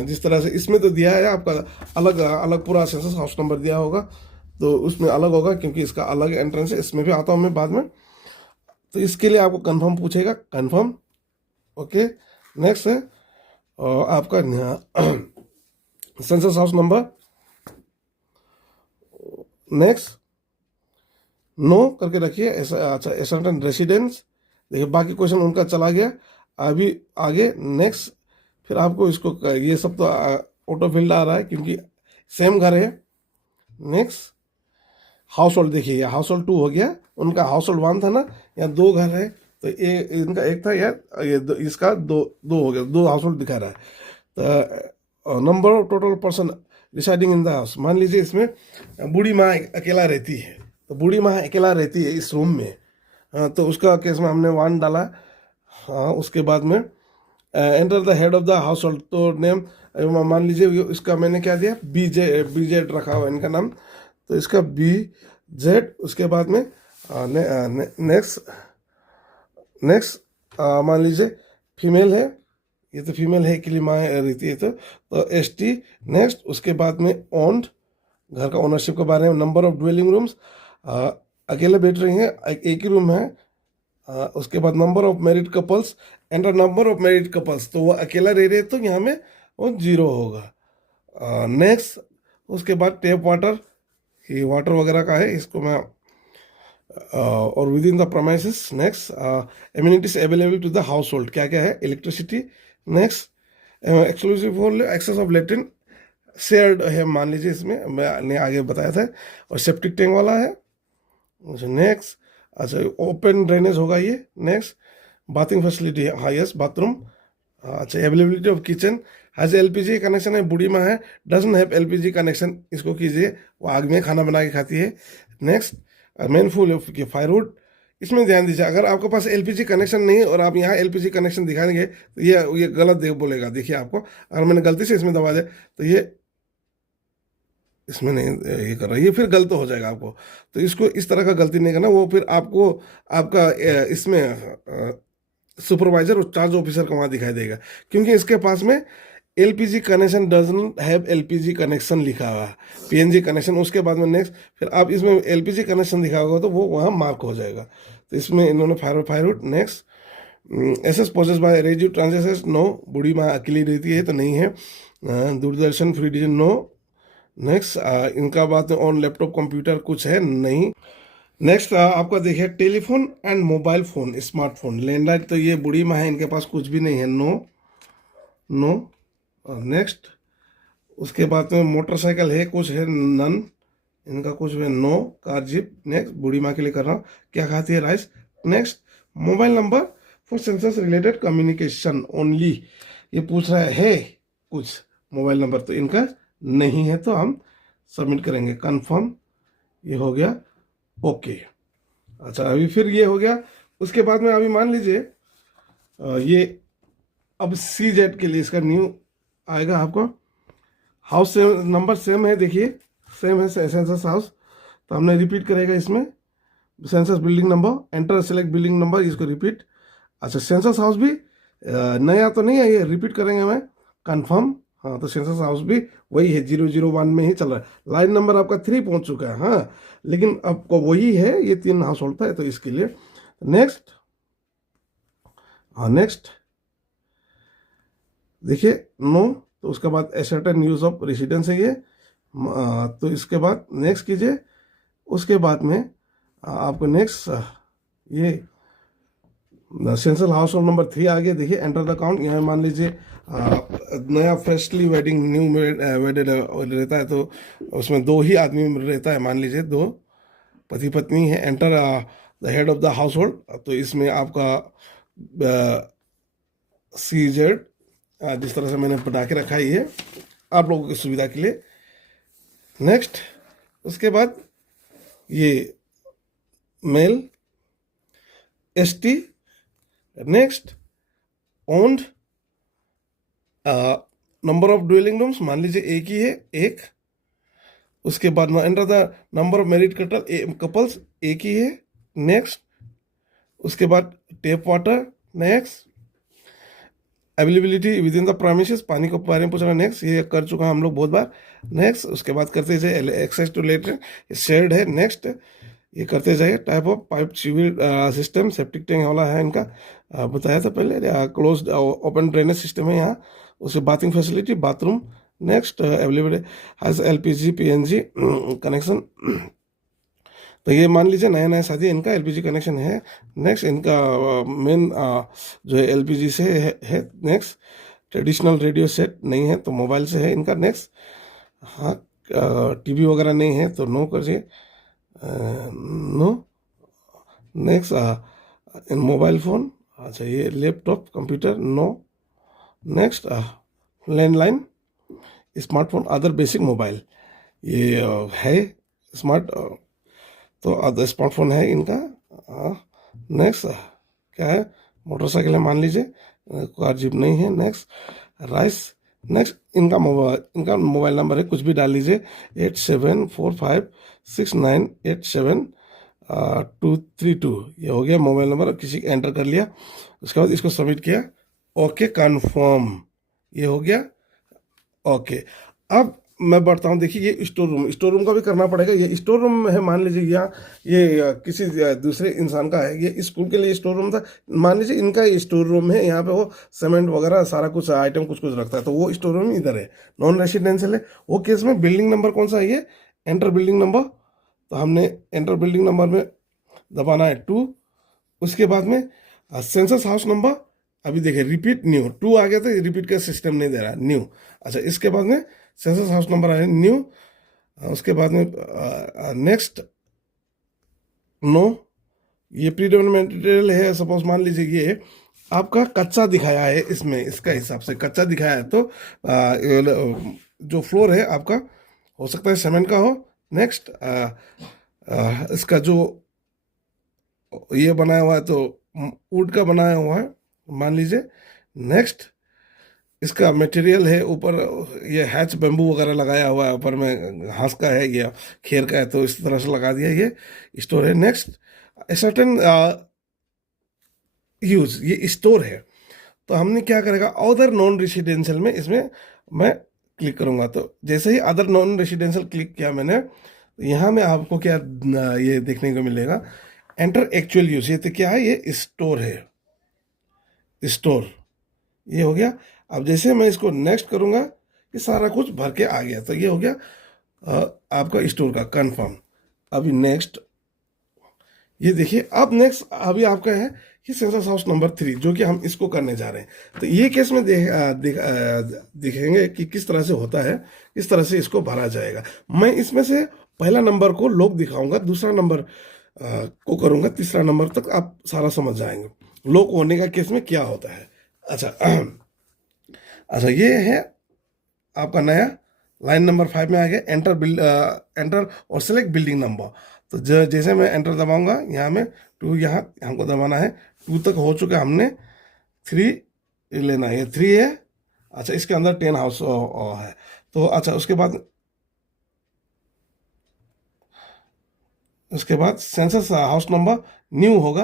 जिस तरह से इसमें तो दिया है आपका अलग अलग पूरा सेंसस हाउस नंबर दिया होगा, तो उसमें अलग होगा क्योंकि इसका अलग एंट्रेंस है, इसमें भी आता हूँ मैं बाद में। तो इसके लिए आपको कंफर्म पूछेगा, कंफर्म। ओके, नेक्स्ट है आपका census house number. Next no करके रखिए। ऐसा अच्छा एसर्टेन रेसिडेंस, देखिए बाकी क्वेश्चन उनका चला गया। अभी आगे नेक्स्ट, फिर आपको इसको ये सब तो ऑटो फिल्ड आ रहा है क्योंकि सेम घर है। नेक्स्ट हाउस होल्ड, देखिए ये हाउस होल्ड 2 हो गया, उनका हाउस होल्ड 1 था ना, यहाँ 2 घर है तो ये इनका 1 था यार, ये इसका 2 हो गया, 2 हाउस होल्ड दिखा रहा है। तो number of total person residing in the house, मान लीजिए इसमें बूढ़ी माँ अकेला रहती है, तो बूढ़ी माँ अकेला रहती है इस रूम में। तो उसका केस में हमने 1 डाला। हाँ, उसके बाद में enter the head of the household, तो नेम मान लीजिए इसका मैंने क्या दिया, बीजेड रखा हुआ इनका नाम, तो इसका BZ। उसके बाद में नेक्स्ट मान लीजिए फीमेल है, ये तो फीमेल है के लिए माँ रहती है, तो ST। नेक्स्ट उसके बाद में ओन्ड, घर का ओनरशिप के बारे में। नंबर ऑफ ड्वेलिंग रूम्स, अकेले बैठ रही हैं, एक ही रूम है। उसके बाद number of married couples, enter number of married couples, तो वो अकेला रह रहे तो यहाँ में वो 0 होगा। नेक्स्ट उसके बाद टेप वाटर, ये वाटर वगैरह का है, इसको मैं और within the premises. Next amenities available to the household, क्या क्या है, electricity. Next exclusive for access of latrine, shared है मान लीजिए, इसमें मैंने आगे बताया था, और सेप्टिक टैंक वाला है। नेक्स्ट अच्छा ओपन ड्रेनेज होगा ये। नेक्स्ट बाथिंग फैसिलिटी, हाँ यस बाथरूम। अच्छा availability of kitchen, has LPG connection है, बूढ़ी माँ है, डजन हैव LPG कनेक्शन, इसको कीजिए, वो आग में खाना बना के खाती है। Next main full of firewood, इसमें ध्यान दीजिए, अगर आपके पास LPG कनेक्शन नहीं है और आप यहाँ LPG कनेक्शन दिखाएंगे तो ये गलत बोलेगा। देखिए आपको, अगर मैंने गलती से इसमें दबा दिया तो ये इसमें नहीं ये कर रहा है, ये फिर गलत हो जाएगा आपको। तो इसको इस तरह का गलती नहीं करना, वो फिर आपको आपका इसमें सुपरवाइजर और चार्ज ऑफिसर का वहाँ दिखाई देगा, क्योंकि इसके पास में LPG connection doesn't have LPG connection लिखा हुआ है, PNG कनेक्शन। उसके बाद में नेक्स्ट फिर आप इसमें LPG कनेक्शन दिखा होगा तो वो वहाँ मार्क हो जाएगा। तो इसमें इन्होंने firewood. Next SS possesses by radio transistors, no, बूढ़ी माँ अकेली रहती है तो नहीं है। Doordarshan free dish, no. Next इनका बात ऑन लैपटॉप कंप्यूटर कुछ है नहीं। नेक्स्ट आपका देखिए telephone and mobile phone, smartphone, landline, तो ये बूढ़ी माँ है, इनके पास कुछ भी नहीं है, नो नो। नेक्स्ट उसके बाद में मोटरसाइकिल है कुछ है, नन, इनका कुछ है, नो। कार जीप, नेक्स्ट बूढ़ी माँ के लिए कर रहा हूँ, क्या खाती है, rice. Next mobile number for census related communication only, ये पूछ रहा है कुछ मोबाइल नंबर, तो इनका नहीं है, तो हम सबमिट करेंगे, कंफर्म, ये हो गया, ओके। अच्छा अभी फिर ये हो गया। उसके बाद में अभी मान लीजिए ये अब CZ के लिए इसका न्यू आएगा आपको, हाउस सेम नंबर सेम है, देखिए सेम है सेंसस हाउस, तो हमने रिपीट करेगा इसमें census building number, enter select building number, इसको रिपीट। अच्छा सेंसस हाउस भी नया तो नहीं है, ये रिपीट करेंगे मैं, कंफर्म। हाँ तो सेंसस हाउस भी वही है, 001 में ही चल रहा है। लाइन नंबर आपका 3 पहुंच चुका है, हाँ, लेकिन आपको वही है, ये 3 हाउस होल्ड था, तो इसके लिए नेक्स्ट। हाँ नेक्स्ट देखिए नो, तो उसके बाद एसर्टेन यूज ऑफ रेसिडेंस है ये, तो इसके बाद नेक्स्ट कीजिए। उसके बाद में आपको नेक्स्ट ये सेंसस हाउस होल्ड नंबर 3 आ गया, देखिए एंटर द अकाउंट, यहाँ मान लीजिए नया फ्रेशली वेडिंग न्यू वेडेड रहता है, तो उसमें 2 ही आदमी रहता है, मान लीजिए 2 पति पत्नी है। Enter the head of the household, तो इसमें आपका CZ जिस तरह से मैंने बना के रखा है ये आप लोगों की सुविधा के लिए। नेक्स्ट उसके बाद ये male ST। Next owned, number of dwelling rooms मान लीजिए एक ही है, एक। उसके बाद enter the number of married couples, एक ही है। नेक्स्ट उसके बाद tap water. Next availability within the premises, पानी को बारे में पूछना, नेक्स्ट ये कर चुका हम लोग बहुत बार, नेक्स्ट। उसके बाद करते जाइए एक्सेस टू लेटर, शेयर्ड है, नेक्स्ट। ये करते जाइए। Type of pipe civil system, septic tank वाला है इनका, बताया था पहले। क्लोज ओपन ड्रेनेज सिस्टम है यहाँ। उसके bathing facility, bathroom, next. Available has LPG PNG connection. तो ये मान लीजिए नया नया शादी इनका LPG कनेक्शन है। नेक्स्ट इनका मेन जो है LPG से है। नेक्स्ट ट्रेडिशनल रेडियो सेट नहीं है तो मोबाइल से है इनका। नेक्स्ट हाँ, TV वगैरह नहीं है तो नो करिए, no. Next in mobile phone, अच्छा ये laptop computer, no. Next landline, smartphone, other basic mobile, ये है स्मार्ट, तो अदर स्मार्टफोन है इनका। नेक्स्ट क्या है, मोटरसाइकिल है मान लीजिए, कार जीप नहीं है। Next rice. नेक्स्ट इनका मोबाइल नंबर है, कुछ भी डाल लीजिए, 87456987 232। ये हो गया मोबाइल नंबर, किसी एंटर कर लिया। उसके बाद इसको सबमिट किया, ओके कन्फर्म, ये हो गया ओके। अब मैं बढ़ता हूँ, देखिए ये स्टोर रूम का भी करना पड़ेगा। ये स्टोर रूम है मान लीजिए, या ये किसी दूसरे इंसान का है, ये स्कूल के लिए स्टोर रूम था मान लीजिए, इनका स्टोर रूम है। यहाँ पे वो सीमेंट वगैरह सारा कुछ आइटम कुछ कुछ रखता है, तो वो स्टोर रूम इधर है, नॉन रेसिडेंशियल है। वो केस में बिल्डिंग नंबर कौन सा है, ये एंटर बिल्डिंग नंबर। तो हमने एंटर बिल्डिंग नंबर में दबाना है 2। उसके बाद में सेंसस हाउस नंबर, अभी देखिए रिपीट न्यू 2 आ गया था, रिपीट का सिस्टम नहीं दे रहा, न्यू। अच्छा इसके बाद में सेंसस हाउस नंबर है न्यू। उसके बाद में नेक्स्ट नो। ये प्रीडोमिनेंट मटेरियल है, सपोज मान लीजिए ये आपका कच्चा दिखाया है, इसमें इसका हिसाब से कच्चा दिखाया है, तो जो फ्लोर है आपका हो सकता है सीमेंट का हो। नेक्स्ट इसका जो ये बनाया हुआ है तो वुड का बनाया हुआ है मान लीजिए। नेक्स्ट इसका मटेरियल है ऊपर, ये हैच बेम्बू वगैरह लगाया हुआ है, ऊपर में घास का है या खेर का है, तो इस तरह से लगा दिया, ये स्टोर है। नेक्स्ट सर्टेन यूज, ये स्टोर है। तो हमने क्या करेगा, अदर नॉन रेसिडेंशियल में इसमें मैं क्लिक करूंगा। तो जैसे ही अदर नॉन रेसिडेंशियल क्लिक किया मैंने, यहाँ में आपको क्या ये देखने को मिलेगा, एंटर एक्चुअल यूज। ये तो क्या है, ये स्टोर है, स्टोर, ये हो गया। अब जैसे मैं इसको नेक्स्ट करूंगा, ये सारा कुछ भर के आ गया, तो ये हो गया आपका स्टोर का कंफर्म। अभी नेक्स्ट, ये देखिए अब नेक्स्ट अभी आपका है ये सेंसस हाउस नंबर 3, जो कि हम इसको करने जा रहे हैं। तो ये केस में देखेंगे कि किस तरह से होता है, किस तरह से इसको भरा जाएगा। मैं इसमें से पहला नंबर को लोग दिखाऊंगा, दूसरा नंबर को करूंगा, तीसरा नंबर तक आप सारा समझ जाएंगे लोग होने का केस में क्या होता है। अच्छा अच्छा ये है आपका नया लाइन नंबर 5 में आ गया, एंटर और सेलेक्ट बिल्डिंग नंबर। तो जैसे मैं एंटर दबाऊंगा, यहाँ में 2 यहाँ हमको दबाना है, 2 तक हो चुका, हमने 3 लेना है, ये 3 है। अच्छा इसके अंदर 10 हाउस है। तो अच्छा उसके बाद सेंसस हाउस नंबर न्यू होगा,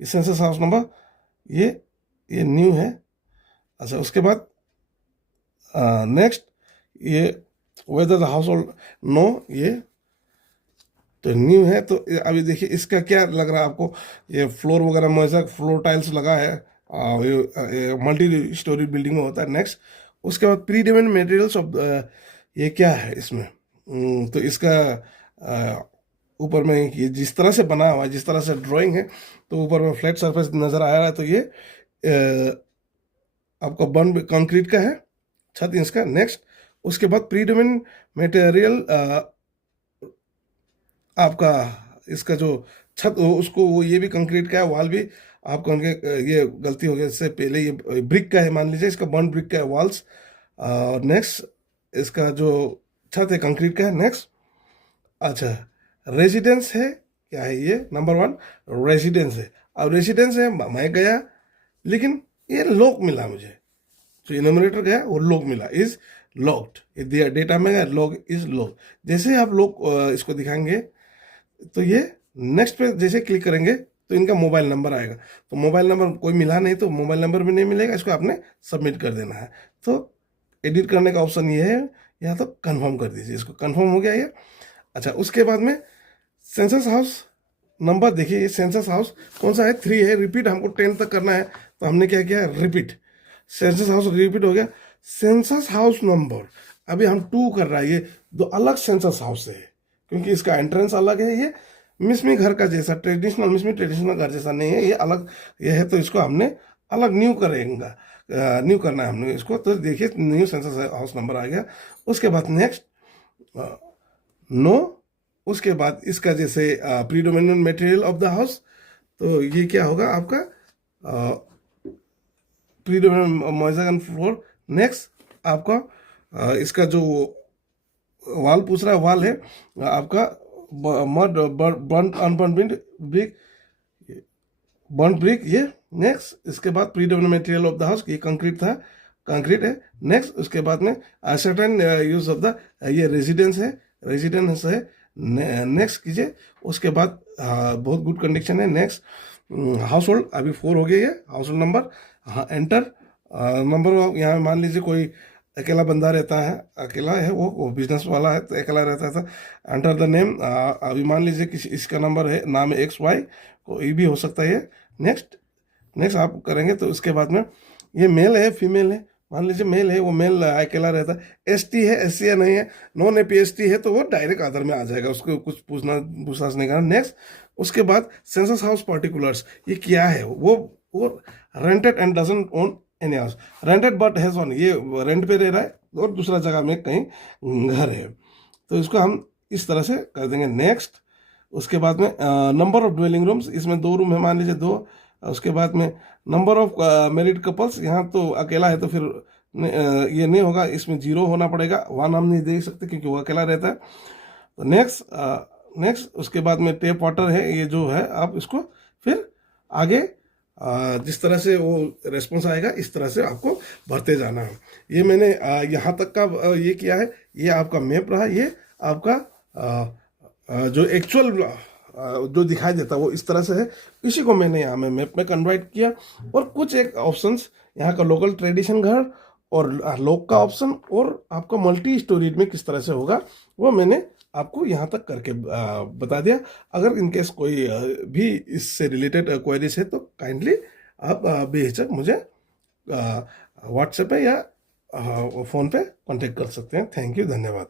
ये सेंसस हाउस नंबर ये न्यू है। अच्छा उसके बाद नेक्स्ट ये whether the household no, ये तो न्यू है। तो अभी देखिए इसका क्या लग रहा है आपको, ये फ्लोर वगैरह में फ्लोर टाइल्स लगा है, मल्टी स्टोरी बिल्डिंग में होता है। नेक्स्ट उसके बाद प्री डिमांड मटेरियल्स ऑफ, ये क्या है इसमें, तो इसका ऊपर में ये जिस तरह से बना हुआ है, जिस तरह से ड्राइंग है, तो ऊपर में फ्लैट सरफेस नज़र आ रहा है, तो ये आपका बन कंक्रीट का है, छत इसका। नेक्स्ट उसके बाद प्रीडोमिनेंट मटेरियल आपका इसका जो छत उसको ये भी कंक्रीट का है, वॉल भी आपका उनके ये गलती हो गई, इससे पहले ये ब्रिक का है मान लीजिए, इसका बर्न ब्रिक का है वॉल्स। और नेक्स्ट इसका जो छत है कंक्रीट का है। नेक्स्ट अच्छा रेजिडेंस है, क्या है ये नंबर 1 रेजिडेंस है। अब रेजिडेंस है, मैं गया लेकिन ये लॉक मिला मुझे, जो इनोमिनेटर गया वो लॉक मिला, इज लॉक्ड, ये डेटा में गया लॉग इज लॉक। जैसे ही आप लोग इसको दिखाएंगे, तो ये नेक्स्ट पे जैसे क्लिक करेंगे तो इनका मोबाइल नंबर आएगा। तो मोबाइल नंबर कोई मिला नहीं तो मोबाइल नंबर भी नहीं मिलेगा, इसको आपने सबमिट कर देना है। तो एडिट करने का ऑप्शन ये है, या तो कंफर्म कर दीजिए, इसको कंफर्म हो गया ये। अच्छा, उसके बाद में सेंसस हाउस नंबर देखिए, ये सेंसस हाउस कौन सा है, 3 है। रिपीट हमको 10 तक करना है, तो हमने क्या किया, रिपीट। सेंसस हाउस रिपीट हो गया। सेंसस हाउस नंबर अभी हम 2 कर रहा है, ये 2 अलग सेंसस हाउस है, क्योंकि इसका एंट्रेंस अलग है। ये मिसमी घर का जैसा ट्रेडिशनल, मिसमी ट्रेडिशनल घर जैसा नहीं है, ये अलग ये है। तो इसको हमने अलग न्यू करेंगे, न्यू करना है हमने इसको। तो देखिए न्यू सेंसस हाउस नंबर आ गया। उसके बाद नेक्स्ट नो। उसके बाद इसका जैसे predominant material of the house, तो ये क्या होगा आपका प्रीडोमिनेंट मोज़ेक फ्लोर। नेक्स्ट आपका इसका जो वाल पूछ रहा है, वाल है आपका mud burn unburn brick, burn brick ये। नेक्स्ट इसके बाद predominant material of the house, ये कंक्रीट था, कंक्रीट है। नेक्स्ट उसके बाद में सर्टेन यूज ऑफ द, ये रेजिडेंस है, रेजिडेंस है। नेक्स्ट कीजिए। उसके बाद बहुत गुड कंडीशन है। नेक्स्ट हाउस होल्ड, अभी 4 हो गया है हाउस होल्ड नंबर। हाँ, एंटर नंबर ऑफ, यहाँ मान लीजिए कोई अकेला बंदा रहता है, अकेला है वो बिजनेस वाला है तो अकेला रहता था। एंटर द नेम, अभी मान लीजिए किसी इसका नंबर है, नाम है XY, कोई भी हो सकता है। नेक्स्ट नेक्स्ट आप करेंगे तो उसके बाद में ये मेल है फीमेल है, मान लीजिए मेल है, वो मेल अकेला रहता है। ST है, SC है नहीं है, नॉन APST है, तो वो डायरेक्ट आधार में आ जाएगा, उसको कुछ पूछताछ नहीं करना। नेक्स्ट उसके बाद सेंसस हाउस पर्टिकुलर्स, ये क्या है, वो rented and doesn't own any house, rented but has own, ये रेंट पे रह रहा है और दूसरा जगह में कहीं घर है, तो इसको हम इस तरह से कर देंगे। नेक्स्ट उसके बाद में नंबर ऑफ ड्वेलिंग रूम्स, इसमें 2 रूम है मान लीजिए 2। उसके बाद में नंबर ऑफ मैरिड कपल्स, यहाँ तो अकेला है तो फिर ये नहीं होगा, इसमें 0 होना पड़ेगा, 1 हम नहीं दे सकते क्योंकि वो अकेला रहता है। तो नेक्स्ट उसके बाद में टेप वाटर है, ये जो है आप इसको फिर आगे जिस तरह से वो रेस्पॉन्स आएगा इस तरह से आपको भरते जाना है। ये मैंने यहाँ तक का ये किया है, ये आपका मैप रहा, ये आपका जो एक्चुअल जो दिखाई देता वो इस तरह से है, इसी को मैंने यहाँ में मैप में कन्वर्ट किया। और कुछ एक ऑप्शंस यहाँ का लोकल ट्रेडिशन घर और लोक का ऑप्शन और आपका मल्टी स्टोरेज में किस तरह से होगा वो मैंने आपको यहाँ तक करके बता दिया। अगर इनकेस कोई भी इससे रिलेटेड क्वेरीज है तो काइंडली आप बेहिचक मुझे व्हाट्सएप पे या फ़ोन पे कांटेक्ट कर सकते हैं। थैंक यू, धन्यवाद।